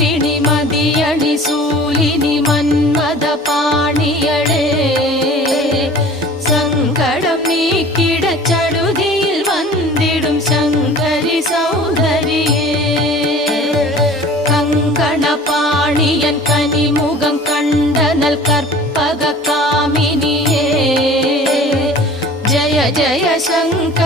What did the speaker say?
கற்பிணி மதியணி சூலினி மன்மத பாணியளே சங்கடம் நீக்கிட சடுதியில் வந்திடும் சங்கரி சௌதரியே கங்கண பாணியன் கனிமுகம் கண்டனல் கற்பக காமினியே ஜய ஜய சங்கர